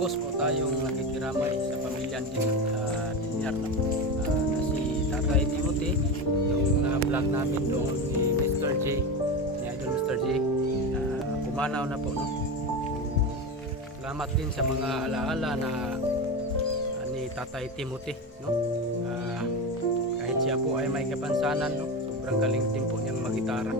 lubos po tayong nakikiramay sa pamilya Dinyar na si Tatay Timothy, yung vlog namin doon ni Mr. J, ni Idol Mr. J, pumanaw na po, no? Salamat din sa mga alaala na ni Tatay Timothy, no? Kahit siya po ay may kapansanan, no? Sobrang galing din po niyang maggitara.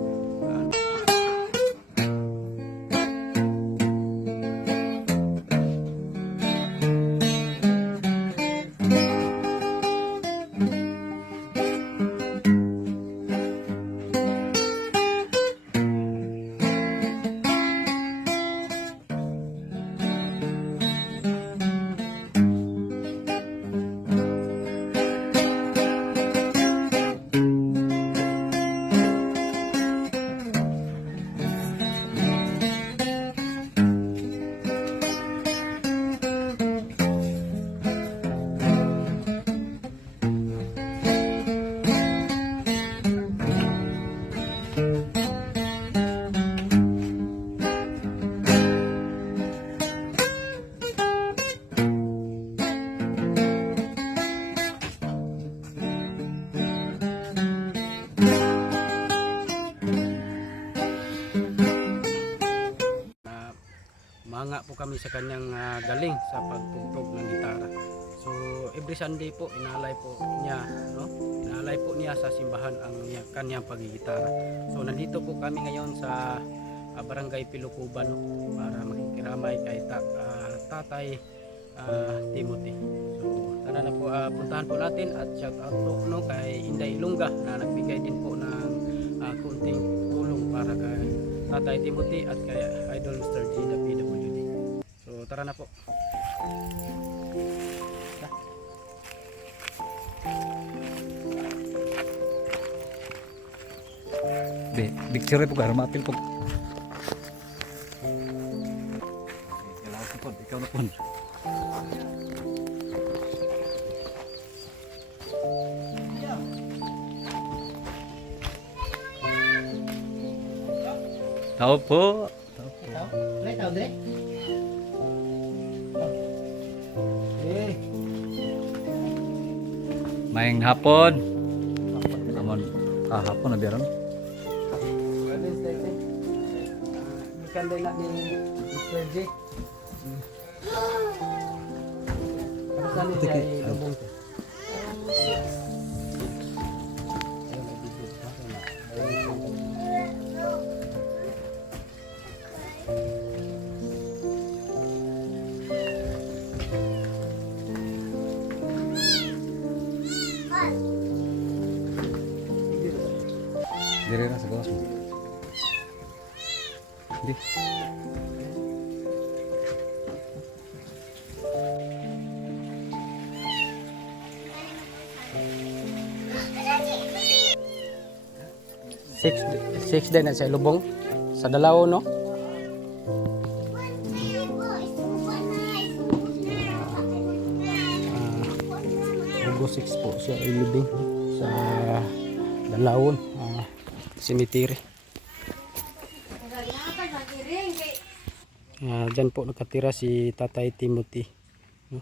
Manga po kami sa kanyang galing sa pagtugtog ng gitara. So every Sunday po inalay po niya, no? Inalay po niya sa simbahan ang kanyang paggigitara. So nandito po kami ngayon sa Barangay Pilucuban, no? Para makikiramay kay Tatay Timothy. So tara na po, puntahan po natin at shout out po, no, kay Inday Ilongga na nagbigay din po ng kunting tulong para kay Tatay Timothy at kay Idol Mr. J na PWD. So tara na po. Picture po ka, matil po. Kailangan po, ikaw na po. Tao po. Tao, Dre. Maing hapon. Amon hapon na biyaron. Ikan din na ni Mr. J. Kamusta ni siya ilubong ko? Dire na sa gawas mo. Di. Six din na sa ilubong sa Dalaw, no? August 6 po siya ilibing sa Dalawon cemetery. Dyan po nakatira si Tatay Timothy, no?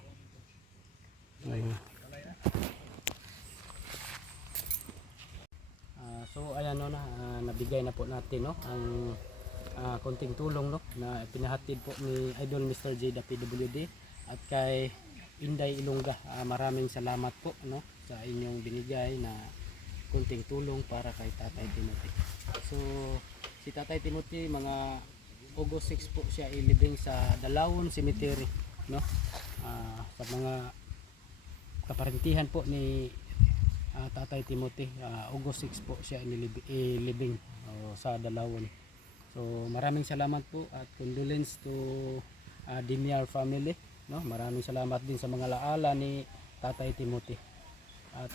So ayan, no, nabigay na po natin, no, ang konting tulong, no, na pinahatid po ni Idol Mr. J the PWD at kay Inday Ilongga. Maraming salamat po, no, sa inyong binigay na kunting tulong para kay Tatay Timothy. So si Tatay Timothy, mga August 6 po siya ilibing sa Dalawon Cemetery, no? Sa mga kaparintihan po ni Tatay Timothy, August 6 po siya ilibing sa Dalawon. So maraming salamat po at condolence to Dinyar family, no? Maraming salamat din sa mga laala ni Tatay Timothy. At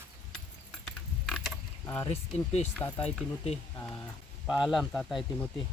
rest in peace Tatay Timothy. Paalam Tatay Timothy.